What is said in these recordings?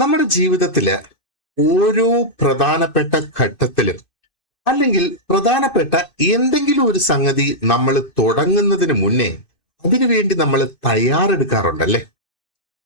നമ്മുടെ ജീവിതത്തില് ഓരോ പ്രധാനപ്പെട്ട ഘട്ടത്തിലും അല്ലെങ്കിൽ പ്രധാനപ്പെട്ട എന്തെങ്കിലും ഒരു സംഗതി നമ്മൾ തുടങ്ങുന്നതിന് മുന്നേ അതിനുവേണ്ടി നമ്മൾ തയ്യാറെടുക്കാറുണ്ടല്ലേ?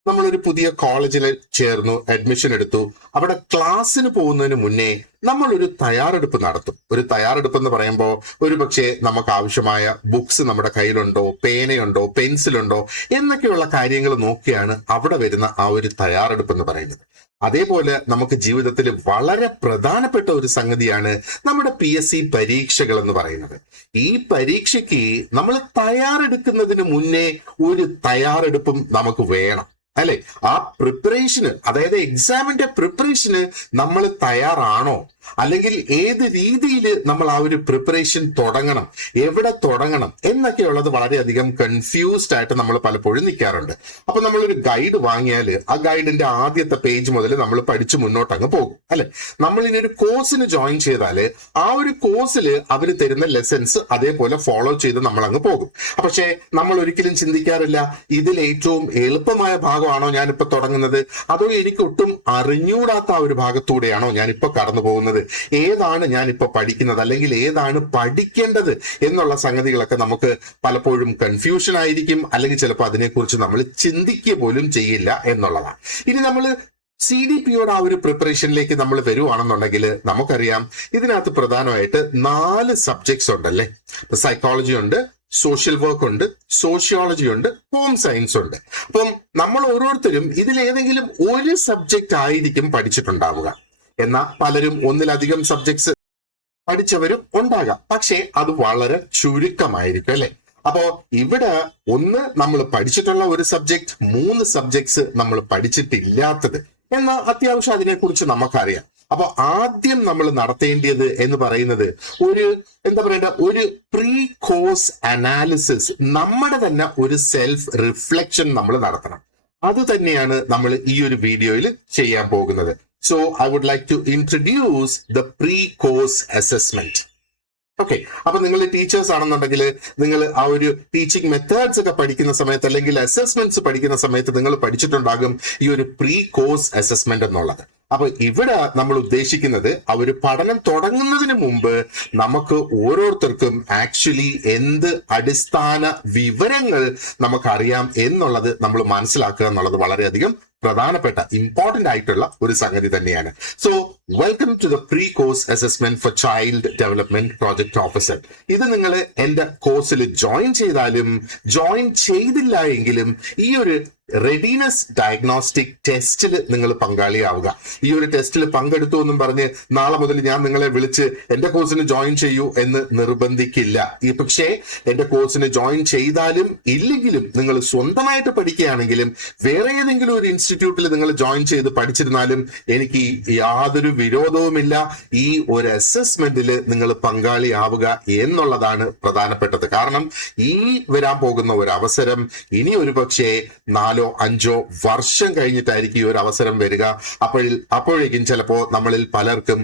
നമ്മളൊരു പുതിയ കോളേജിൽ ചേർന്നു, അഡ്മിഷൻ എടുത്തു. അവിടെ ക്ലാസ്സിന് പോകുന്നതിന് മുന്നേ നമ്മൾ ഒരു തയ്യാറെടുപ്പ് നടത്തും. ഒരു തയ്യാറെടുപ്പ് എന്ന് പറയുമ്പോൾ ഒരുപക്ഷെ നമുക്ക് ആവശ്യമായ ബുക്സ് നമ്മുടെ കയ്യിലുണ്ടോ, പേനയുണ്ടോ, പെൻസിലുണ്ടോ എന്നൊക്കെയുള്ള കാര്യങ്ങൾ നോക്കിയാണ് അവിടെ വരുന്ന ആ ഒരു തയ്യാറെടുപ്പ് എന്ന് പറയുന്നത്. അതേപോലെ നമുക്ക് ജീവിതത്തിൽ വളരെ പ്രധാനപ്പെട്ട ഒരു സംഗതിയാണ് നമ്മുടെ PSC പരീക്ഷകൾ എന്ന് പറയുന്നത്. ഈ പരീക്ഷയ്ക്ക് നമ്മൾ തയ്യാറെടുക്കുന്നതിന് മുന്നേ ഒരു തയ്യാറെടുപ്പും നമുക്ക് വേണം, അല്ലെ? ആ പ്രിപ്പറേഷന്, അതായത് എക്സാമിന്റെ പ്രിപ്പറേഷന് നമ്മൾ തയ്യാറാണോ? അല്ലെങ്കിൽ ഏത് രീതിയിൽ നമ്മൾ ആ ഒരു പ്രിപ്പറേഷൻ തുടങ്ങണം, എവിടെ തുടങ്ങണം എന്നൊക്കെയുള്ളത് വളരെയധികം കൺഫ്യൂസ്ഡ് ആയിട്ട് നമ്മൾ പലപ്പോഴും നിൽക്കാറുണ്ട്. അപ്പൊ നമ്മളൊരു ഗൈഡ് വാങ്ങിയാൽ ആ ഗൈഡിന്റെ ആദ്യത്തെ പേജ് മുതൽ നമ്മൾ പഠിച്ച് മുന്നോട്ടങ്ങ് പോകും, അല്ലെ? നമ്മൾ ഇനി ഒരു കോഴ്സിന് ജോയിൻ ചെയ്താൽ ആ ഒരു കോഴ്സിൽ അവർ തരുന്ന ലെസൺസ് അതേപോലെ ഫോളോ ചെയ്ത് നമ്മൾ അങ്ങ് പോകും. പക്ഷേ നമ്മൾ ഒരിക്കലും ചിന്തിക്കാറില്ല, ഇതിൽ ഏറ്റവും എളുപ്പമായ ഭാഗമാണോ ഞാനിപ്പോ തുടങ്ങുന്നത്, അതോ എനിക്ക് ഒട്ടും അറിഞ്ഞൂടാത്ത ആ ഒരു ഭാഗത്തൂടെയാണോ ഞാനിപ്പോ കടന്നു പോകുന്നത്, ഏതാണ് ഞാനിപ്പോ പഠിക്കുന്നത്, അല്ലെങ്കിൽ ഏതാണ് പഠിക്കേണ്ടത് എന്നുള്ള സംഗതികളൊക്കെ നമുക്ക് പലപ്പോഴും കൺഫ്യൂഷൻ ആയിരിക്കും, അല്ലെങ്കിൽ ചിലപ്പോൾ അതിനെക്കുറിച്ച് നമ്മൾ ചിന്തിക്കുക പോലും ചെയ്യില്ല എന്നുള്ളതാണ്. ഇനി നമ്മൾ CDPയുടെ ആ ഒരു പ്രിപ്പറേഷനിലേക്ക് നമ്മൾ വരുവാണെന്നുണ്ടെങ്കിൽ നമുക്കറിയാം ഇതിനകത്ത് പ്രധാനമായിട്ട് 4 സബ്ജക്ട്സ് ഉണ്ടല്ലേ. സൈക്കോളജി ഉണ്ട്, സോഷ്യൽ വർക്ക് ഉണ്ട്, സോഷ്യോളജി ഉണ്ട്, ഹോം സയൻസ് ഉണ്ട്. അപ്പം നമ്മൾ ഓരോരുത്തരും ഇതിലേതെങ്കിലും ഒരു സബ്ജക്റ്റ് ആയിരിക്കും പഠിച്ചിട്ടുണ്ടാവുക. എന്നാൽ പലരും ഒന്നിലധികം സബ്ജക്ട്സ് പഠിച്ചവരും ഉണ്ടാകാം, പക്ഷേ അത് വളരെ ചുരുക്കമായിരിക്കും, അല്ലെ? അപ്പോ ഇവിടെ ഒന്ന് നമ്മൾ പഠിച്ചിട്ടുള്ള ഒരു സബ്ജക്ട്, 3 സബ്ജക്ട്സ് നമ്മൾ പഠിച്ചിട്ടില്ലാത്തത്, എന്നാൽ അത്യാവശ്യം അതിനെക്കുറിച്ച് നമുക്കറിയാം. അപ്പൊ ആദ്യം നമ്മൾ നടത്തേണ്ടത് എന്ന് പറയുന്നത് ഒരു പ്രീ കോഴ്സ് അനാലിസിസ്, നമ്മുടെ തന്നെ ഒരു സെൽഫ് റിഫ്ലക്ഷൻ നമ്മൾ നടത്തണം. അത് തന്നെയാണ് നമ്മൾ ഈ ഒരു വീഡിയോയിൽ ചെയ്യാൻ പോകുന്നത്. So I would like to introduce the pre-course assessment. Okay, അപ്പൊ നിങ്ങൾ ടീച്ചേഴ്സ് ആണെന്നുണ്ടെങ്കിൽ നിങ്ങൾ ആ ഒരു ടീച്ചിങ് മെത്തേഡ്സ് ഒക്കെ പഠിക്കുന്ന സമയത്ത് അല്ലെങ്കിൽ അസസ്മെന്റ്സ് പഠിക്കുന്ന സമയത്ത് നിങ്ങൾ പഠിച്ചിട്ടുണ്ടാകും ഈ ഒരു പ്രീ കോഴ്സ് അസസ്മെന്റ് എന്നുള്ളത്. അപ്പൊ ഇവിടെ നമ്മൾ ഉദ്ദേശിക്കുന്നത് ആ ഒരു പഠനം തുടങ്ങുന്നതിന് മുമ്പ് നമുക്ക് ഓരോരുത്തർക്കും ആക്ച്വലി എന്ത് അടിസ്ഥാന വിവരങ്ങൾ നമുക്കറിയാം എന്നുള്ളത് നമ്മൾ മനസ്സിലാക്കുക എന്നുള്ളത് വളരെയധികം പ്രധാനപ്പെട്ട ഇമ്പോർട്ടന്റ് ആയിട്ടുള്ള ഒരു സംഗതി തന്നെയാണ്. So welcome to the pre course assessment for child development project officer. ഇത് നിങ്ങൾ എന്റെ കോഴ്സിൽ ജോയിൻ ചെയ്താലും ജോയിൻ ചെയ്തില്ല എങ്കിലും ഈ ഒരു റെഡിനെസ് ഡയഗ്നോസ്റ്റിക് ടെസ്റ്റിൽ നിങ്ങൾ പങ്കാളിയാവുക. ഈ ഒരു ടെസ്റ്റിൽ പങ്കെടുത്തു എന്നും പറഞ്ഞ് നാളെ മുതൽ ഞാൻ നിങ്ങളെ വിളിച്ച് എന്റെ കോഴ്സിന് ജോയിൻ ചെയ്യൂ എന്ന് നിർബന്ധിക്കില്ല. പക്ഷേ എന്റെ കോഴ്സിന് ജോയിൻ ചെയ്താലും ഇല്ലെങ്കിലും നിങ്ങൾ സ്വന്തമായിട്ട് പഠിക്കുകയാണെങ്കിലും വേറെ ഏതെങ്കിലും ഒരു ഇൻസ്റ്റിറ്റ്യൂട്ടിൽ നിങ്ങൾ ജോയിൻ ചെയ്ത് പഠിച്ചിരുന്നാലും എനിക്ക് യാതൊരു വിരോധവുമില്ല. ഈ ഒരു അസസ്മെന്റിൽ നിങ്ങൾ പങ്കാളിയാവുക എന്നുള്ളതാണ് പ്രധാനപ്പെട്ടത്. കാരണം ഈ വരാൻ പോകുന്ന ഒരു അവസരം ഇനി ഒരു പക്ഷേ 4-5 വർഷം കഴിഞ്ഞിട്ടായിരിക്കും ഈ ഒരു അവസരം വരിക. അപ്പോഴേക്കും ചിലപ്പോ നമ്മളിൽ പലർക്കും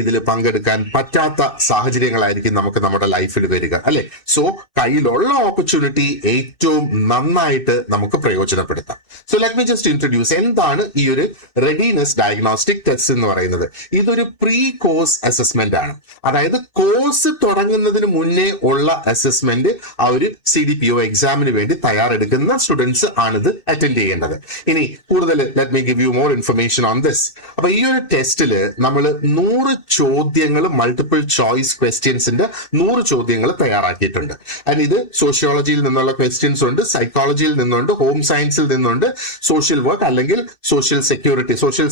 ഇതിൽ പങ്കെടുക്കാൻ പറ്റാത്ത സാഹചര്യങ്ങളായിരിക്കും നമുക്ക് നമ്മുടെ ലൈഫിൽ വരിക, അല്ലെ? സോ കയ്യിലുള്ള ഓപ്പർച്യൂണിറ്റി ഏറ്റവും നന്നായിട്ട് നമുക്ക് പ്രയോജനപ്പെടുത്താം. So let me just introduce എന്താണ് ഈ ഒരു റെഡിനെസ് ഡയഗ്നോസ്റ്റിക് ടെസ്റ്റ് എന്ന് പറയുന്നത്. ഇതൊരു പ്രീ കോഴ്സ് അസസ്മെന്റ് ആണ്. അതായത് കോഴ്സ് തുടങ്ങുന്നതിന് മുന്നേ ഉള്ള അസസ്മെന്റ് ആ ഒരു CDPO എക്സാമിന് വേണ്ടി തയ്യാറെടുക്കുന്ന സ്റ്റുഡൻസ് ആണിത് അറ്റൻഡ് ചെയ്യേണ്ടത്. ഇനി കൂടുതൽ let me give you more information on this. അപ്പൊ ഈ ഒരു ടെസ്റ്റില് നമ്മൾ 100 ചോദ്യങ്ങൾ, മൾട്ടിപ്പിൾ ചോയ്സ് ക്വസ്റ്റ്യൻസിന്റെ 100 ചോദ്യങ്ങൾ തയ്യാറാക്കിയിട്ടുണ്ട്. ആൻഡ് ഇത് സോഷ്യോളജിയിൽ നിന്നുള്ള ക്വസ്റ്റ്യൻസ് ഉണ്ട്, സൈക്കോളജിയിൽ നിന്നുണ്ട്, ഹോം സയൻസിൽ നിന്നുണ്ട്, സോഷ്യൽ വർക്ക് അല്ലെങ്കിൽ സോഷ്യൽ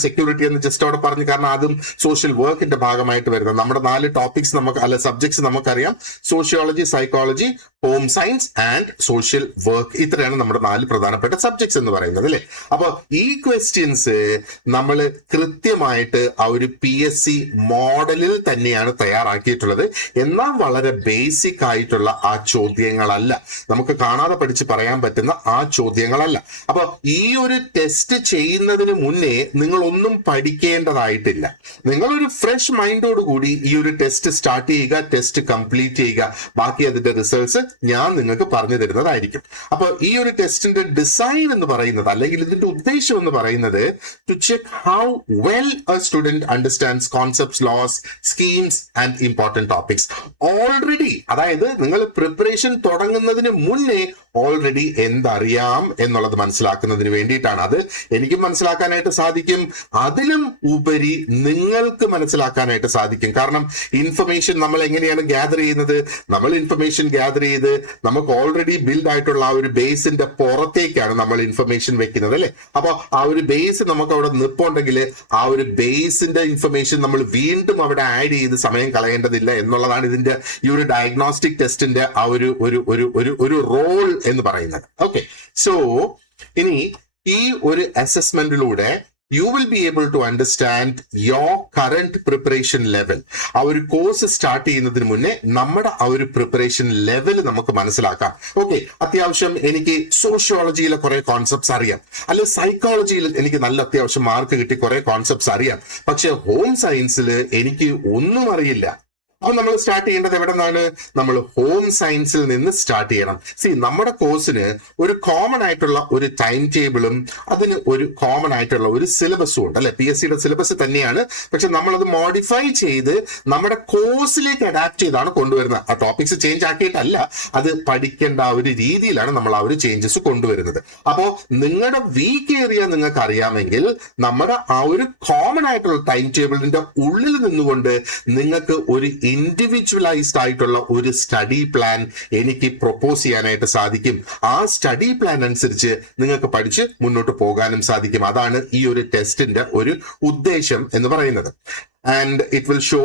സെക്യൂരിറ്റി എന്ന് ജസ്റ്റ് അവിടെ പറഞ്ഞു, കാരണം അതും സോഷ്യൽ വർക്കിന്റെ ഭാഗമായിട്ട് വരുന്നത്. നമ്മുടെ 4 ടോപ്പിക്സ് സബ്ജക്ട്സ് നമുക്കറിയാം: sociology, psychology, home science and social work. ഇത്രയാണ് നമ്മുടെ 4 പ്രധാനപ്പെട്ട സബ്ജക്ട്സ് എന്ന് പറയുന്നത്, അല്ലെ? അപ്പൊ ഈ ക്വസ്റ്റ്യൻസ് നമ്മൾ കൃത്യമായിട്ട് ആ ഒരു PSC മോഡലിൽ തന്നെയാണ് തയ്യാറാക്കിയിട്ടുള്ളത്. എന്നാൽ വളരെ ബേസിക് ആയിട്ടുള്ള ആ ചോദ്യങ്ങളല്ല, നമുക്ക് കാണാതെ പഠിച്ച് പറയാൻ പറ്റുന്ന ആ ചോദ്യങ്ങളല്ല. അപ്പൊ ഈ ഒരു ടെസ്റ്റ് ചെയ്യുന്നതിന് മുന്നേ നിങ്ങൾ ഒന്നും പഠിക്കേണ്ടതായിട്ടില്ല. നിങ്ങളൊരു ഫ്രഷ് മൈൻഡോട് കൂടി ഈ ഒരു ടെസ്റ്റ് സ്റ്റാർട്ട് ചെയ്യുക, ടെസ്റ്റ് കംപ്ലീറ്റ് ചെയ്യുക. ബാക്കി അതിന്റെ റിസൾട്ട്സ് ഞാൻ നിങ്ങൾക്ക് പറഞ്ഞു തരുന്നതായിരിക്കും. അപ്പൊ ഈ ഒരു ടെസ്റ്റിന്റെ ഡിസൈൻ എയിം എന്ന് പറയുന്നത് അല്ലെങ്കിൽ ഇതിന്റെ ഉദ്ദേശം എന്ന് പറയുന്നത് to check how well a student understands concepts, laws, schemes and important topics. Already, അതായത് നിങ്ങൾ പ്രിപ്പറേഷൻ തുടങ്ങുന്നതിന് മുന്നേ ഓൾറെഡി എന്തറിയാം എന്നുള്ളത് മനസ്സിലാക്കുന്നതിന് വേണ്ടിയിട്ടാണ്. അത് എനിക്കും മനസ്സിലാക്കാനായിട്ട് സാധിക്കും, അതിലും ഉപരി നിങ്ങൾക്ക് മനസ്സിലാക്കാനായിട്ട് സാധിക്കും. കാരണം ഇൻഫർമേഷൻ നമ്മൾ എങ്ങനെയാണ് ഗ്യാദർ ചെയ്യുന്നത്? നമ്മൾ ഇൻഫർമേഷൻ ഗ്യാദർ ചെയ്ത് നമുക്ക് ഓൾറെഡി ബിൽഡ് ആയിട്ടുള്ള ആ ഒരു ബേസിന്റെ പുറത്തേക്കാണ് നമ്മൾ ഇൻഫർമേഷൻ വെക്കുന്നത്, അല്ലെ? അപ്പൊ ആ ഒരു ബേസ് നമുക്ക് അവിടെ നിൽപ്പുണ്ടെങ്കിൽ ആ ഒരു ബേസിന്റെ ഇൻഫർമേഷൻ നമ്മൾ വീണ്ടും അവിടെ ആഡ് ചെയ്ത് സമയം കളയേണ്ടതില്ല എന്നുള്ളതാണ് ഇതിന്റെ ഈ ഒരു ഡയഗ്നോസ്റ്റിക് ടെസ്റ്റിന്റെ ആ ഒരു റോൾ എന്ന് പറയുന്നത്. ഓക്കെ, സോ ഇനി ഈ ഒരു അസസ്മെന്റിലൂടെ you will be able to understand your current preparation level. ആ ഒരു കോഴ്സ് സ്റ്റാർട്ട് ചെയ്യുന്നതിന് മുന്നേ നമ്മുടെ ആ ഒരു പ്രിപ്പറേഷൻ ലെവൽ നമുക്ക് മനസ്സിലാക്കാം. ഓക്കെ, അത്യാവശ്യം എനിക്ക് സോഷ്യോളജിയിലെ കുറെ കോൺസെപ്റ്റ്സ് അറിയാം, അല്ലെ സൈക്കോളജിയിൽ എനിക്ക് നല്ല അത്യാവശ്യം മാർക്ക് കിട്ടി കുറെ കോൺസെപ്റ്റ്സ് അറിയാം, പക്ഷെ ഹോം സയൻസിൽ എനിക്ക് ഒന്നും അറിയില്ല. അപ്പൊ നമ്മൾ സ്റ്റാർട്ട് ചെയ്യേണ്ടത് എവിടെ നിന്നാണ്? നമ്മൾ ഹോം സയൻസിൽ നിന്ന് സ്റ്റാർട്ട് ചെയ്യണം. നമ്മുടെ കോഴ്സിന് ഒരു കോമൺ ആയിട്ടുള്ള ഒരു ടൈം ടേബിളും അതിന് ഒരു കോമൺ ആയിട്ടുള്ള ഒരു സിലബസും ഉണ്ട്, അല്ലെ? PSCയുടെ സിലബസ് തന്നെയാണ്, പക്ഷെ നമ്മളത് മോഡിഫൈ ചെയ്ത് നമ്മുടെ കോഴ്സിലേക്ക് അഡാപ്റ്റ് ചെയ്താണ് കൊണ്ടുവരുന്നത്. ആ ടോപ്പിക്സ് ചേഞ്ച് ആക്കിയിട്ടല്ല, അത് പഠിക്കേണ്ട ആ ഒരു രീതിയിലാണ് നമ്മൾ ആ ഒരു ചേഞ്ചസ് കൊണ്ടുവരുന്നത്. അപ്പോ നിങ്ങളുടെ വീക്ക് ഏരിയ നിങ്ങൾക്ക് അറിയാമെങ്കിൽ നമ്മുടെ ആ ഒരു കോമൺ ആയിട്ടുള്ള ടൈം ടേബിളിന്റെ ഉള്ളിൽ നിന്നുകൊണ്ട് നിങ്ങൾക്ക് ഒരു ഇൻഡിവിജ്വലൈസ്ഡ് ആയിട്ടുള്ള ഒരു സ്റ്റഡി പ്ലാൻ എനിക്ക് പ്രൊപ്പോസ് ചെയ്യാനായിട്ട് സാധിക്കും. ആ സ്റ്റഡി പ്ലാൻ അനുസരിച്ച് നിങ്ങൾക്ക് പഠിച്ച് മുന്നോട്ട് പോകാനും സാധിക്കും. അതാണ് ഈ ഒരു ടെസ്റ്റിന്റെ ഒരു ഉദ്ദേശം എന്ന് പറയുന്നത്. ആൻഡ് ഇറ്റ് വിൽ ഷോ,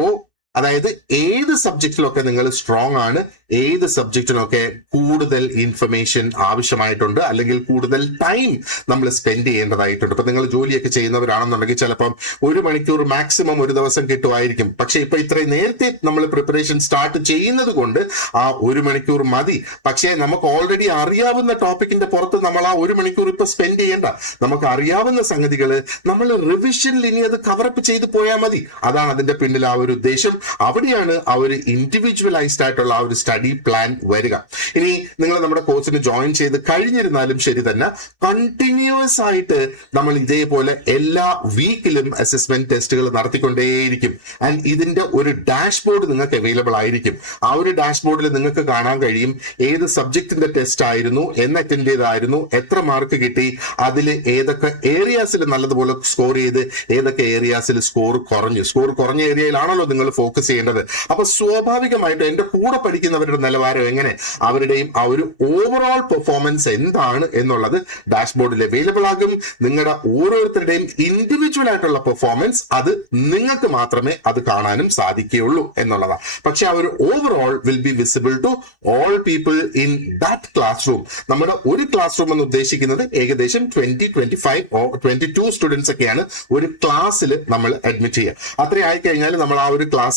അതായത് ഏത് സബ്ജക്റ്റിലൊക്കെ നിങ്ങൾ സ്ട്രോങ് ആണ്, ഏത് സബ്ജക്റ്റിനൊക്കെ കൂടുതൽ ഇൻഫർമേഷൻ ആവശ്യമായിട്ടുണ്ട്, അല്ലെങ്കിൽ കൂടുതൽ ടൈം നമ്മൾ സ്പെൻഡ് ചെയ്യേണ്ടതായിട്ടുണ്ട്. ഇപ്പൊ നിങ്ങൾ ജോലിയൊക്കെ ചെയ്യുന്നവരാണെന്നുണ്ടെങ്കിൽ ചിലപ്പം 1 മണിക്കൂർ മാക്സിമം ഒരു ദിവസം കിട്ടുമായിരിക്കും. പക്ഷെ ഇപ്പൊ ഇത്രയും നേരത്തെ നമ്മൾ പ്രിപ്പറേഷൻ സ്റ്റാർട്ട് ചെയ്യുന്നത് കൊണ്ട് ആ 1 മണിക്കൂർ മതി. പക്ഷേ നമുക്ക് ഓൾറെഡി അറിയാവുന്ന ടോപ്പിക്കിന്റെ പുറത്ത് നമ്മൾ ആ 1 മണിക്കൂർ ഇപ്പൊ സ്പെൻഡ് ചെയ്യേണ്ട. നമുക്ക് അറിയാവുന്ന സംഗതികൾ നമ്മൾ റിവിഷനിൽ ഇനി അത് കവറപ്പ് ചെയ്ത് പോയാൽ മതി. അതാണ് അതിന്റെ പിന്നിൽ ആ ഒരു ഉദ്ദേശം. അവിടെയാണ് ആ ഒരു ഇൻഡിവിജ്വലൈസ്ഡ് ആയിട്ടുള്ള ആ ഒരു സ്റ്റഡി പ്ലാൻ വരിക. ഇനി നിങ്ങൾ നമ്മുടെ കോഴ്സിന് ജോയിൻ ചെയ്ത് കഴിഞ്ഞിരുന്നാലും ശരി തന്നെ, കണ്ടിന്യൂസ് ആയിട്ട് നമ്മൾ ഇതേപോലെ എല്ലാ വീക്കിലും അസസ്മെന്റ് ടെസ്റ്റുകൾ നടത്തിക്കൊണ്ടേയിരിക്കും. ആൻഡ് ഇതിന്റെ ഒരു ഡാഷ്ബോർഡ് നിങ്ങൾക്ക് അവൈലബിൾ ആയിരിക്കും. ആ ഒരു ഡാഷ്ബോർഡിൽ നിങ്ങൾക്ക് കാണാൻ കഴിയും ഏത് സബ്ജക്റ്റിന്റെ ടെസ്റ്റ് ആയിരുന്നു, എന്ന് അറ്റൻഡ് ചെയ്തായിരുന്നു, എത്ര മാർക്ക് കിട്ടി, അതിൽ ഏതൊക്കെ ഏരിയാസിൽ നല്ലതുപോലെ സ്കോർ ചെയ്ത് ഏതൊക്കെ ഏരിയാസിൽ സ്കോർ കുറഞ്ഞ ഏരിയയിലാണല്ലോ നിങ്ങൾ ഫോക്കസ് ചെയ്യേണ്ടത്. അപ്പൊ സ്വാഭാവികമായിട്ടും എന്റെ കൂടെ പഠിക്കുന്നവരുടെ നിലവാരം എങ്ങനെ, അവരുടെയും ആ ഒരു ഓവറോൾ പെർഫോമൻസ് എന്താണ് എന്നുള്ളത് ഡാഷ്ബോർഡിൽ അവൈലബിൾ ആകും. നിങ്ങളുടെ ഓരോരുത്തരുടെയും ഇൻഡിവിജ്വൽ ആയിട്ടുള്ള പെർഫോമൻസ് അത് നിങ്ങൾക്ക് മാത്രമേ അത് കാണാനും സാധിക്കുകയുള്ളൂ എന്നുള്ളതാണ്. പക്ഷെ ആ ഒരു overall will be visible to all people in that classroom. നമ്മുടെ ഒരു ക്ലാസ് റൂം എന്ന് ഉദ്ദേശിക്കുന്നത് ഏകദേശം 22 സ്റ്റുഡൻസ് ഒക്കെയാണ് ഒരു ക്ലാസ്സിൽ നമ്മൾ അഡ്മിറ്റ് ചെയ്യുക. അത്രയും ആയിക്കഴിഞ്ഞാൽ നമ്മൾ ആ ഒരു ക്ലാസ്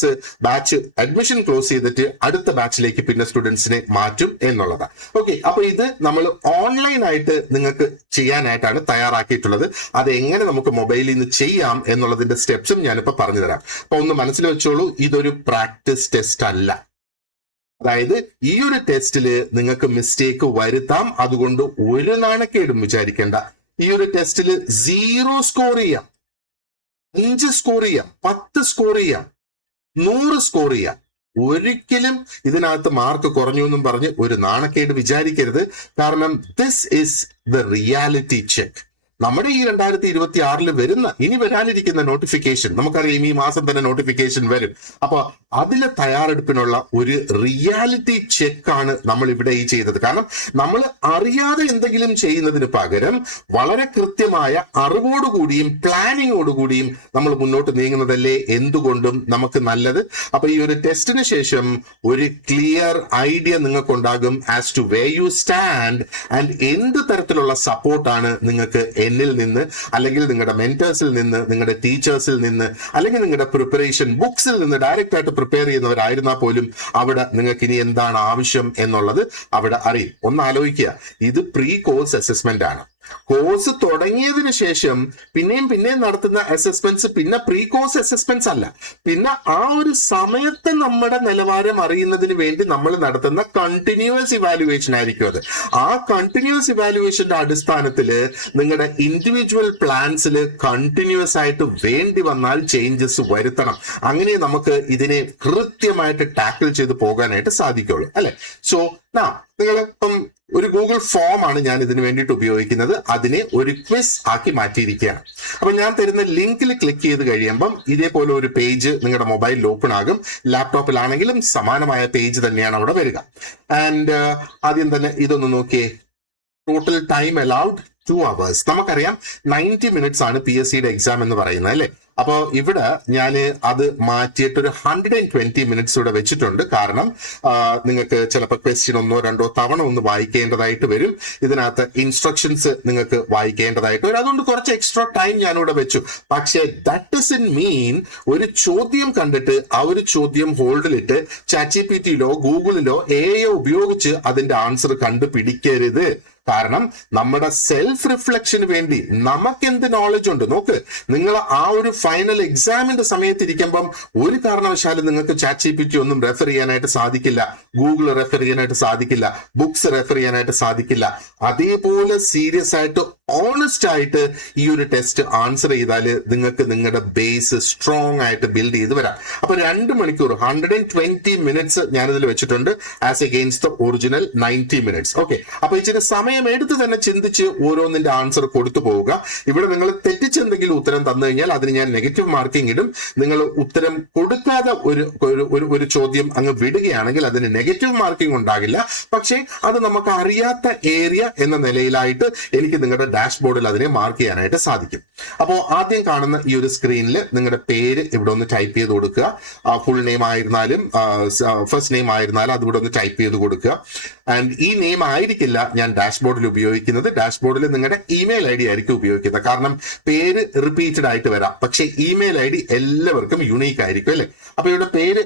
ബാച്ച് അഡ്മിഷൻ ക്ലോസ് ചെയ്തിട്ട് അടുത്ത ബാച്ചിലേക്ക് പിന്നെ സ്റ്റുഡൻസിനെ മാറ്റും എന്നുള്ളതാണ്. ഓക്കെ, അപ്പൊ ഇത് നമ്മൾ ഓൺലൈൻ ആയിട്ട് നിങ്ങൾക്ക് ചെയ്യാനായിട്ടാണ് തയ്യാറാക്കിയിട്ടുള്ളത്. അത് എങ്ങനെ നമുക്ക് മൊബൈലിൽ നിന്ന് ചെയ്യാം എന്നുള്ളതിന്റെ സ്റ്റെപ്സും ഞാനിപ്പോ പറഞ്ഞു തരാം. അപ്പൊ ഒന്ന് മനസ്സിൽ വെച്ചോളൂ, ഇതൊരു പ്രാക്ടീസ് ടെസ്റ്റ് അല്ല. അതായത് ഈ ഒരു ടെസ്റ്റില് നിങ്ങൾക്ക് മിസ്റ്റേക്ക് വരുത്താം, അതുകൊണ്ട് ഒരു നാണക്കേടും വിചാരിക്കേണ്ട. ഈ ഒരു ടെസ്റ്റില് 0 സ്കോർ ചെയ്യാം, 5 സ്കോർ ചെയ്യാം, 10 സ്കോർ ചെയ്യാം, 100 സ്കോർ ചെയ്യാം. ഒരിക്കലും ഇതിനകത്ത് മാർക്ക് കുറഞ്ഞു എന്നും പറഞ്ഞ് ഒരു നാണക്കേട് വിചാരിക്കരുത്. കാരണം this is the reality check. നമ്മുടെ ഈ 2026 വരുന്ന ഇനി വരാനിരിക്കുന്ന നോട്ടിഫിക്കേഷൻ നമുക്കറിയാം, ഈ മാസം തന്നെ നോട്ടിഫിക്കേഷൻ വരും. അപ്പൊ അതിലെ തയ്യാറെടുപ്പിനുള്ള ഒരു റിയാലിറ്റി ചെക്കാണ് നമ്മൾ ഇവിടെ ഈ ചെയ്തത്. കാരണം നമ്മൾ അറിയാതെ എന്തെങ്കിലും ചെയ്യുന്നതിന് പകരം വളരെ കൃത്യമായ അറിവോടുകൂടിയും പ്ലാനിങ്ങോടുകൂടിയും നമ്മൾ മുന്നോട്ട് നീങ്ങുന്നതല്ലേ എന്തുകൊണ്ടും നമുക്ക് നല്ലത്. അപ്പൊ ഈ ഒരു ടെസ്റ്റിന് ശേഷം ഒരു ക്ലിയർ ഐഡിയ നിങ്ങൾക്കുണ്ടാകും as to where you stand and എന്ത് തരത്തിലുള്ള സപ്പോർട്ടാണ് നിങ്ങൾക്ക് എന്നിൽ നിന്ന്, അല്ലെങ്കിൽ നിങ്ങളുടെ മെന്റേഴ്സിൽ നിന്ന്, നിങ്ങളുടെ ടീച്ചേഴ്സിൽ നിന്ന്, അല്ലെങ്കിൽ നിങ്ങളുടെ പ്രിപ്പറേഷൻ ബുക്സിൽ നിന്ന് ഡയറക്റ്റ് ആയിട്ട് പ്രിപ്പയർ ചെയ്യുന്നവരായിരുന്നാൽ പോലും അവിടെ നിങ്ങൾക്ക് ഇനി എന്താണ് ആവശ്യം എന്നുള്ളത് അവിടെ അറിയും. ഒന്ന് ആലോചിക്കുക, ഇത് പ്രീ കോഴ്സ് അസസ്മെന്റ് ആണ്. കോഴ്സ് തുടങ്ങിയതിനു ശേഷം പിന്നെയും നടത്തുന്ന അസസ്മെന്റ്സ് പിന്നെ പ്രീ കോഴ്സ് അസസ്മെന്റ്സ് അല്ല, പിന്നെ ആ ഒരു സമയത്ത് നമ്മുടെ നിലവാരം അറിയുന്നതിന് വേണ്ടി നമ്മൾ നടത്തുന്ന കണ്ടിന്യൂസ് ഇവാലുവേഷൻ ആയിരിക്കും അത്. ആ കണ്ടിന്യൂസ് ഇവാലുവേഷന്റെ അടിസ്ഥാനത്തിൽ നിങ്ങളുടെ ഇൻഡിവിജ്വൽ പ്ലാൻസിൽ കണ്ടിന്യൂസ് ആയിട്ട് വേണ്ടി വന്നാൽ ചേഞ്ചസ് വരുത്തണം. അങ്ങനെ നമുക്ക് ഇതിനെ കൃത്യമായിട്ട് ടാക്കിൾ ചെയ്ത് പോകാനായിട്ട് സാധിക്കുള്ളൂ അല്ലെ. സോ നിങ്ങൾ ഇപ്പം ഒരു ഗൂഗിൾ ഫോം ആണ് ഞാൻ ഇതിന് വേണ്ടിയിട്ട് ഉപയോഗിക്കുന്നത്. അതിനെ ഒരു ക്വിസ് ആക്കി മാറ്റിയിരിക്കുകയാണ്. അപ്പൊ ഞാൻ തരുന്ന ലിങ്കിൽ ക്ലിക്ക് ചെയ്ത് കഴിയുമ്പം ഇതേപോലെ ഒരു പേജ് നിങ്ങളുടെ മൊബൈലിൽ ഓപ്പൺ ആകും. ലാപ്ടോപ്പിലാണെങ്കിലും സമാനമായ പേജ് തന്നെയാണ് അവിടെ വരിക. ആൻഡ് ആദ്യം തന്നെ ഇതൊന്ന് നോക്കിയേ. Total time allowed 2 hours. നമുക്കറിയാം 90 minutes ആണ് PSC എക്സാം എന്ന് പറയുന്നത് അല്ലെ. അപ്പോൾ ഇവിടെ ഞാൻ അത് മാറ്റിയിട്ട് ഒരു 120 minutes ഇവിടെ വെച്ചിട്ടുണ്ട്. കാരണം നിങ്ങൾക്ക് ചിലപ്പോൾ ക്വസ്റ്റ്യൻ 1-2 തവണ ഒന്ന് വായിക്കേണ്ടതായിട്ട് വരും. ഇതിനകത്ത് ഇൻസ്ട്രക്ഷൻസ് നിങ്ങൾക്ക് വായിക്കേണ്ടതായിട്ട് വരും. അതുകൊണ്ട് കുറച്ച് എക്സ്ട്രാ ടൈം ഞാനിവിടെ വെച്ചു. പക്ഷേ ദാറ്റ് ഡസന്റ് മീൻ ഒരു ചോദ്യം കണ്ടിട്ട് ആ ഒരു ചോദ്യം ഹോൾഡിലിട്ട് ChatGPTയിലോ ഗൂഗിളിലോ AI ഉപയോഗിച്ച് അതിന്റെ ആൻസർ കണ്ടുപിടിക്കരുത്. കാരണം നമ്മുടെ സെൽഫ് റിഫ്ലക്ഷന് വേണ്ടി നമുക്ക് എന്ത് നോളജ് ഉണ്ട് നോക്ക്. നിങ്ങൾ ആ ഒരു ഫൈനൽ എക്സാമിന്റെ സമയത്ത് ഇരിക്കുമ്പം ഒരു കാരണവശാലും നിങ്ങൾക്ക് ChatGPT ഒന്നും റെഫർ ചെയ്യാനായിട്ട് സാധിക്കില്ല, ഗൂഗിൾ റെഫർ ചെയ്യാനായിട്ട് സാധിക്കില്ല, ബുക്സ് റെഫർ ചെയ്യാനായിട്ട് സാധിക്കില്ല. അതേപോലെ സീരിയസ് ആയിട്ട് ഓണസ്റ്റ് ആയിട്ട് ഈ ഒരു ടെസ്റ്റ് ആൻസർ ചെയ്താൽ നിങ്ങൾക്ക് നിങ്ങളുടെ ബേസ് സ്ട്രോങ് ആയിട്ട് ബിൽഡ് ചെയ്ത് വരാം. അപ്പൊ 2 മണിക്കൂർ 120 minutes ഞാനിതിൽ വെച്ചിട്ടുണ്ട് as against the original 90 minutes. Okay, അപ്പൊ ഇച്ചിരി സമയം എടുത്ത് തന്നെ ചിന്തിച്ച് ഓരോന്നിന്റെ ആൻസർ കൊടുത്തു പോവുക. ഇവിടെ നിങ്ങൾ തെറ്റിച്ചെന്തെങ്കിലും ഉത്തരം തന്നു കഴിഞ്ഞാൽ അതിന് ഞാൻ നെഗറ്റീവ് മാർക്കിംഗ് ഇടും. നിങ്ങൾ ഉത്തരം കൊടുക്കാതെ ഒരു ചോദ്യം അങ്ങ് വിടുകയാണെങ്കിൽ അതിന് നെഗറ്റീവ് മാർക്കിംഗ് ഉണ്ടാകില്ല. പക്ഷേ അത് നമുക്ക് അറിയാത്ത ഏരിയ എന്ന നിലയിലായിട്ട് എനിക്ക് നിങ്ങളുടെ ഡാഷ്ബോർഡിൽ അതിനെ മാർക്ക് ചെയ്യാനായിട്ട് സാധിക്കും. അപ്പോൾ ആദ്യം കാണുന്ന ഈ ഒരു സ്ക്രീനിൽ നിങ്ങളുടെ പേര് ഇവിടെ ഒന്ന് ടൈപ്പ് ചെയ്ത് കൊടുക്കുക. ഫുൾ നെയിം ആയിരുന്നാലും ഫസ്റ്റ് നെയിം ആയിരുന്നാലും അത് ഇവിടെ ഒന്ന് ടൈപ്പ് ചെയ്ത് കൊടുക്കുക. ആൻഡ് ഈ നെയിം ആയിരിക്കില്ല ഞാൻ ഡാഷ്ബോർഡിൽ ഉപയോഗിക്കുന്നത്. ഡാഷ്ബോർഡിൽ നിങ്ങളുടെ ഇമെയിൽ ID ആയിരിക്കും ഉപയോഗിക്കുന്നത്. കാരണം പേര് റിപ്പീറ്റഡ് ആയിട്ട് വരാം, പക്ഷേ ഇമെയിൽ ID എല്ലാവർക്കും യുണീക്ക് ആയിരിക്കും അല്ലെ. അപ്പൊ ഇവിടെ പേര്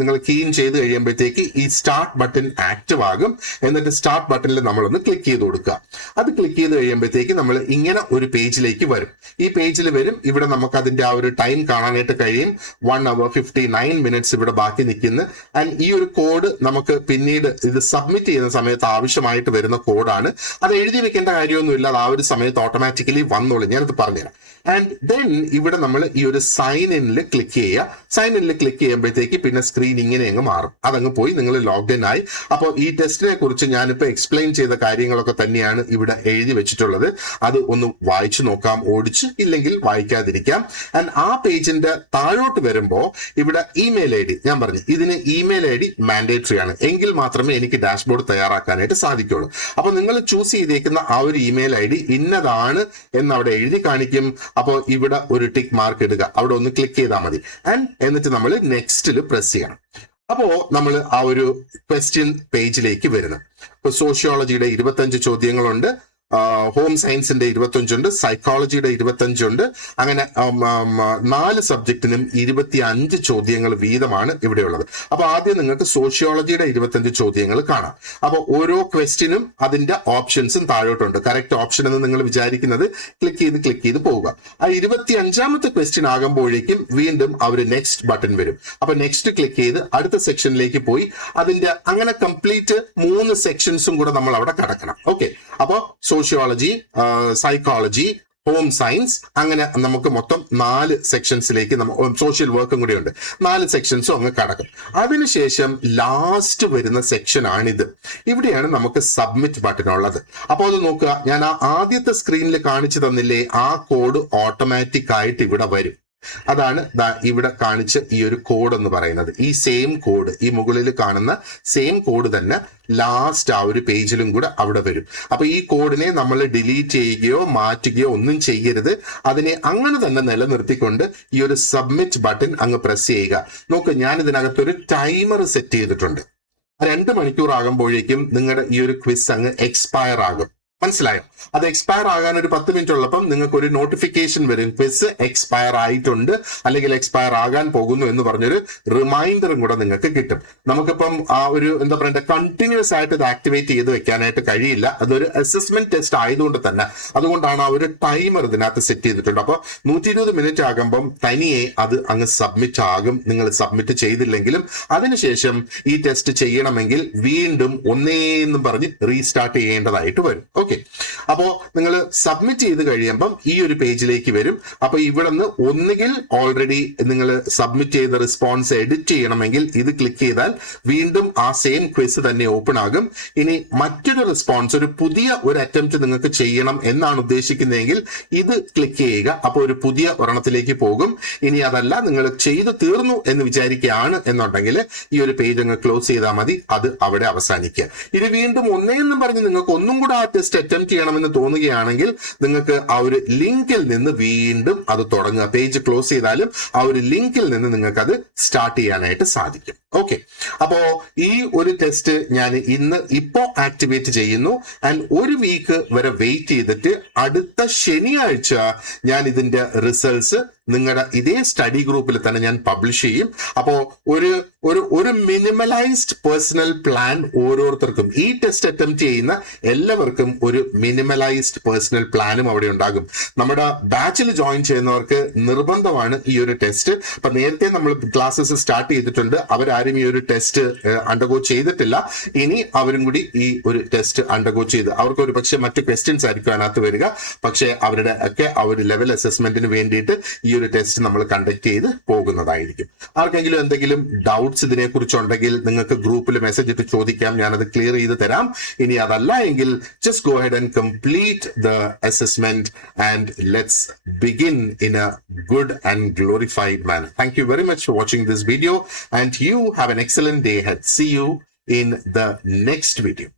നിങ്ങൾ കീൻ ചെയ്ത് കഴിയുമ്പോഴത്തേക്ക് ഈ സ്റ്റാർട്ട് ബട്ടൺ ആക്റ്റീവ് ആകും. എന്നിട്ട് സ്റ്റാർട്ട് ബട്ടണിൽ നമ്മളൊന്ന് ക്ലിക്ക് ചെയ്ത് കൊടുക്കുക. അത് ക്ലിക്ക് ചെയ്ത് കഴിയുമ്പോഴത്തേക്ക് നമ്മൾ ഇങ്ങനെ ഒരു പേജിലേക്ക് വരും. ഈ പേജിൽ വരും. ഇവിടെ നമുക്ക് അതിന്റെ ആ ഒരു ടൈം കാണാനായിട്ട് കഴിയും. 1 hour 59 minutes ഇവിടെ ബാക്കി നിൽക്കുന്നു. ആൻഡ് ഈ ഒരു കോഡ് നമുക്ക് പിന്നീട് ഇത് സബ്മിറ്റ് ചെയ്യുന്ന സമയത്ത് ആവശ്യമായിട്ട് വരുന്ന കോഡാണ്. അത് എഴുതി വെക്കേണ്ട കാര്യമൊന്നുമില്ല, അത് ആ ഒരു സമയത്ത് ഓട്ടോമാറ്റിക്കലി വന്നോളും. ഞാനത് പറഞ്ഞുതരാം. ആൻഡ് ദെൻ ഇവിടെ നമ്മൾ ഈ ഒരു സൈൻ ഇനിൽ ക്ലിക്ക് ചെയ്യുക. സൈൻ ഇനിൽ ക്ലിക്ക് ചെയ്യുമ്പോഴത്തേക്ക് പിന്നെ സ്ക്രീൻ ഇങ്ങനെ അങ്ങ് മാറും. അതങ്ങ് പോയി നിങ്ങൾ ലോഗ്ഡ് ഇൻ ആയി. അപ്പോൾ ഈ ടെസ്റ്റിനെ കുറിച്ച് ഞാനിപ്പോൾ എക്സ്പ്ലെയിൻ ചെയ്ത കാര്യങ്ങളൊക്കെ തന്നെയാണ് ഇവിടെ എഴുതി വെച്ചിട്ടുള്ളത്. അത് ഒന്ന് വായിച്ചു നോക്കാം, ഓടിച്ച് ഇല്ലെങ്കിൽ വായിക്കാതിരിക്കാം. ആൻഡ് ആ പേജിന്റെ താഴോട്ട് വരുമ്പോൾ ഇവിടെ ഇമെയിൽ ID ഞാൻ പറഞ്ഞു, ഇതിന് ഇമെയിൽ ID മാൻഡേറ്ററി ആണ്. എങ്കിൽ മാത്രമേ എനിക്ക് ഡാഷ്ബോർഡ് തയ്യാറാക്കാനായിട്ട് സാധിക്കുള്ളൂ. അപ്പൊ നിങ്ങൾ ചൂസ് ചെയ്തേക്കുന്ന ആ ഒരു ഇമെയിൽ ID ഇന്നതാണ് എന്ന് അവിടെ എഴുതി കാണിക്കും. അപ്പോൾ ഇവിടെ ഒരു ടിക്ക് മാർക്ക് ഇടുക, അവിടെ ഒന്ന് ക്ലിക്ക് ചെയ്താൽ മതി. ആൻഡ് എന്നിട്ട് നമ്മൾ നെക്സ്റ്റിൽ പ്രസ് ചെയ്യണം. അപ്പോ നമ്മൾ ആ ഒരു ക്വസ്റ്റ്യൻ പേജിലേക്ക് വരുന്നത്. ഇപ്പൊ സോഷ്യോളജിയുടെ 25 ചോദ്യങ്ങളുണ്ട്, ഹോം സയൻസിന്റെ 25 ഉണ്ട്, സൈക്കോളജിയുടെ 25 ഉണ്ട്. അങ്ങനെ 4 സബ്ജക്റ്റിനും 25 ചോദ്യങ്ങൾ വീതമാണ് ഇവിടെയുള്ളത്. അപ്പൊ ആദ്യം നിങ്ങൾക്ക് സോഷ്യോളജിയുടെ 25 ചോദ്യങ്ങൾ കാണാം. അപ്പൊ ഓരോ ക്വസ്റ്റ്യനും അതിന്റെ ഓപ്ഷൻസും താഴോട്ടുണ്ട്. കറക്റ്റ് ഓപ്ഷൻ എന്ന് നിങ്ങൾ വിചാരിക്കുന്നത് ക്ലിക്ക് ചെയ്ത് പോവുക. ആ 25ാമത്തെ ക്വസ്റ്റ്യൻ ആകുമ്പോഴേക്കും വീണ്ടും അവർ നെക്സ്റ്റ് ബട്ടൺ വരും. അപ്പൊ നെക്സ്റ്റ് ക്ലിക്ക് ചെയ്ത് അടുത്ത സെക്ഷനിലേക്ക് പോയി അതിന്റെ അങ്ങനെ കംപ്ലീറ്റ് 3 സെക്ഷൻസും കൂടെ നമ്മൾ അവിടെ കടക്കണം. ഓക്കെ, അപ്പോ സോഷ്യോളജി, സൈക്കോളജി, ഹോം സയൻസ്, അങ്ങനെ നമുക്ക് മൊത്തം 4 സെക്ഷൻസിലേക്ക് സോഷ്യൽ വർക്കും കൂടി ഉണ്ട്. 4 സെക്ഷൻസും അങ്ങ് കടക്കും. അതിനുശേഷം ലാസ്റ്റ് വരുന്ന സെക്ഷൻ ആണിത്. ഇവിടെയാണ് നമുക്ക് സബ്മിറ്റ് ബട്ടൺ ഉള്ളത്. അപ്പോൾ അത് നോക്കുക, ഞാൻ ആ ആദ്യത്തെ സ്ക്രീനിൽ കാണിച്ചു തന്നില്ലേ, ആ കോഡ് ഓട്ടോമാറ്റിക് ആയിട്ട് ഇവിടെ വരും. അതാണ് ഇവിടെ കാണിച്ച ഈ ഒരു കോഡ് എന്ന് പറയുന്നത്. ഈ സെയിം കോഡ്, ഈ മുകളിൽ കാണുന്ന സെയിം കോഡ് തന്നെ ലാസ്റ്റ് ആ ഒരു പേജിലും കൂടെ അവിടെ വരും. അപ്പൊ ഈ കോഡിനെ നമ്മൾ ഡിലീറ്റ് ചെയ്യുകയോ മാറ്റുകയോ ഒന്നും ചെയ്യരുത്. അതിനെ അങ്ങനെ തന്നെ നിലനിർത്തിക്കൊണ്ട് ഈ ഒരു സബ്മിറ്റ് ബട്ടൺ അങ്ങ് പ്രസ് ചെയ്യുക. നോക്ക്, ഞാൻ ഇതിനകത്തൊരു ടൈമർ സെറ്റ് ചെയ്തിട്ടുണ്ട്. 2 മണിക്കൂർ ആകുമ്പോഴേക്കും നിങ്ങളുടെ ഈ ഒരു ക്വിസ് അങ്ങ് എക്സ്പയർ ആകും. മനസ്സിലായോ? അത് എക്സ്പയർ ആകാൻ ഒരു 10 മിനിറ്റ് ഉള്ളപ്പം നിങ്ങൾക്ക് ഒരു നോട്ടിഫിക്കേഷൻ വരും, ക്വിസ് എക്സ്പയർ ആയിട്ടുണ്ട് അല്ലെങ്കിൽ എക്സ്പയർ ആകാൻ പോകുന്നു എന്ന് പറഞ്ഞൊരു റിമൈൻഡറും കൂടെ നിങ്ങൾക്ക് കിട്ടും. നമുക്കിപ്പം ആ ഒരു എന്താ പറയുക കണ്ടിന്യൂസ് ആയിട്ട് ഇത് ആക്ടിവേറ്റ് ചെയ്ത് വെക്കാനായിട്ട് കഴിയില്ല. അതൊരു അസസ്മെന്റ് ടെസ്റ്റ് ആയതുകൊണ്ട് തന്നെ, അതുകൊണ്ടാണ് ആ ഒരു ടൈമർ ഇതിനകത്ത് സെറ്റ് ചെയ്തിട്ടുണ്ട്. അപ്പോൾ 120 മിനിറ്റ് ആകുമ്പം തനിയെ അത് അങ്ങ് സബ്മിറ്റ് ആകും. നിങ്ങൾ സബ്മിറ്റ് ചെയ്തില്ലെങ്കിലും അതിനുശേഷം ഈ ടെസ്റ്റ് ചെയ്യണമെങ്കിൽ വീണ്ടും ഒന്നേന്നും പറഞ്ഞ് റീസ്റ്റാർട്ട് ചെയ്യേണ്ടതായിട്ട് വരും. ഓക്കെ, അപ്പോ നിങ്ങൾ സബ്മിറ്റ് ചെയ്ത് കഴിയുമ്പം ഈ ഒരു പേജിലേക്ക് വരും. അപ്പൊ ഇവിടെ നിന്ന് ഒന്നുകിൽ ഓൾറെഡി നിങ്ങൾ സബ്മിറ്റ് ചെയ്ത റെസ്പോൺസ് എഡിറ്റ് ചെയ്യണമെങ്കിൽ ഇത് ക്ലിക്ക് ചെയ്താൽ വീണ്ടും ആ സെയിം ക്വിസ് തന്നെ ഓപ്പൺ ആകും. ഇനി മറ്റൊരു റെസ്പോൺസ്, ഒരു പുതിയ ഒരു അറ്റംപ്റ്റ് നിങ്ങൾക്ക് ചെയ്യണം എന്നാണ് ഉദ്ദേശിക്കുന്നതെങ്കിൽ ഇത് ക്ലിക്ക് ചെയ്യുക. അപ്പോൾ ഒരു പുതിയ ഒരെണ്ണത്തിലേക്ക് പോകും. ഇനി അതല്ല നിങ്ങൾ ചെയ്തു തീർന്നു എന്ന് വിചാരിക്കുകയാണ് എന്നുണ്ടെങ്കിൽ ഈ ഒരു പേജ് അങ്ങ് ക്ലോസ് ചെയ്താൽ മതി, അത് അവിടെ അവസാനിക്കുക. ഇത് വീണ്ടും ഒന്നേന്നും പറഞ്ഞ് നിങ്ങൾക്ക് ഒന്നും കൂടെ ആ ടെസ്റ്റ് അറ്റംപ്റ്റ് ചെയ്യണമെന്ന് തോന്നുകയാണെങ്കിൽ നിങ്ങൾക്ക് ആ ഒരു ലിങ്കിൽ നിന്ന് വീണ്ടും അത് തുടങ്ങുക. പേജ് ക്ലോസ് ചെയ്താലും ആ ഒരു ലിങ്കിൽ നിന്ന് നിങ്ങൾക്ക് അത് സ്റ്റാർട്ട് ചെയ്യാനായിട്ട് സാധിക്കും. ഓക്കെ, അപ്പോ ഈ ഒരു ടെസ്റ്റ് ഞാൻ ഇപ്പോ ആക്ടിവേറ്റ് ചെയ്യുന്നു. ആൻഡ് ഒരു വീക്ക് വരെ വെയിറ്റ് ചെയ്തിട്ട് അടുത്ത ശനിയാഴ്ച ഞാൻ ഇതിന്റെ റിസൾട്ട്സ് നിങ്ങളുടെ ഇതേ സ്റ്റഡി ഗ്രൂപ്പിൽ തന്നെ ഞാൻ പബ്ലിഷ് ചെയ്യും. അപ്പോ ഒരു മിനിമലൈസ്ഡ് പേഴ്സണൽ പ്ലാൻ ഓരോരുത്തർക്കും, ഈ ടെസ്റ്റ് അറ്റംപ്റ്റ് ചെയ്യുന്ന എല്ലാവർക്കും ഒരു മിനിമലൈസ്ഡ് പേഴ്സണൽ പ്ലാനും അവിടെ ഉണ്ടാകും. നമ്മുടെ ബാച്ചിൽ ജോയിൻ ചെയ്യുന്നവർക്ക് നിർബന്ധമാണ് ഈ ഒരു ടെസ്റ്റ്. അപ്പൊ നേരത്തെ നമ്മൾ ക്ലാസ്സസ് സ്റ്റാർട്ട് ചെയ്തിട്ടുണ്ട്, അവരാരും ഈ ഒരു ടെസ്റ്റ് അണ്ടർഗോ ചെയ്തിട്ടില്ല. ഇനി അവരും കൂടി ഈ ഒരു ടെസ്റ്റ് അണ്ടർഗോ ചെയ്ത്, അവർക്ക് ഒരു പക്ഷേ മറ്റു ക്വസ്റ്റ്യൻസ് ആയിരിക്കും അതിനകത്ത് വരിക. പക്ഷേ അവരുടെ ഒക്കെ ആ ഒരു ലെവൽ അസസ്മെന്റിന് വേണ്ടിയിട്ട് ഈ ഒരു ടെസ്റ്റ് നമ്മൾ കണ്ടക്ട് ചെയ്ത് പോകുന്നതായിരിക്കും. ആർക്കെങ്കിലും എന്തെങ്കിലും ഡൗട്ട്സ് ഇതിനെ കുറിച്ചുണ്ടെങ്കിൽ നിങ്ങൾക്ക് ഗ്രൂപ്പിൽ മെസ്സേജ് ഇട്ട് ചോദിക്കാം, ഞാനത് ക്ലിയർ ചെയ്ത് തരാം. ഇനി അതല്ല എങ്കിൽ just go head and complete the assessment and let's begin in A good and glorified manner. Thank you very much for watching this video and you have an excellent day ahead. See you in the next video.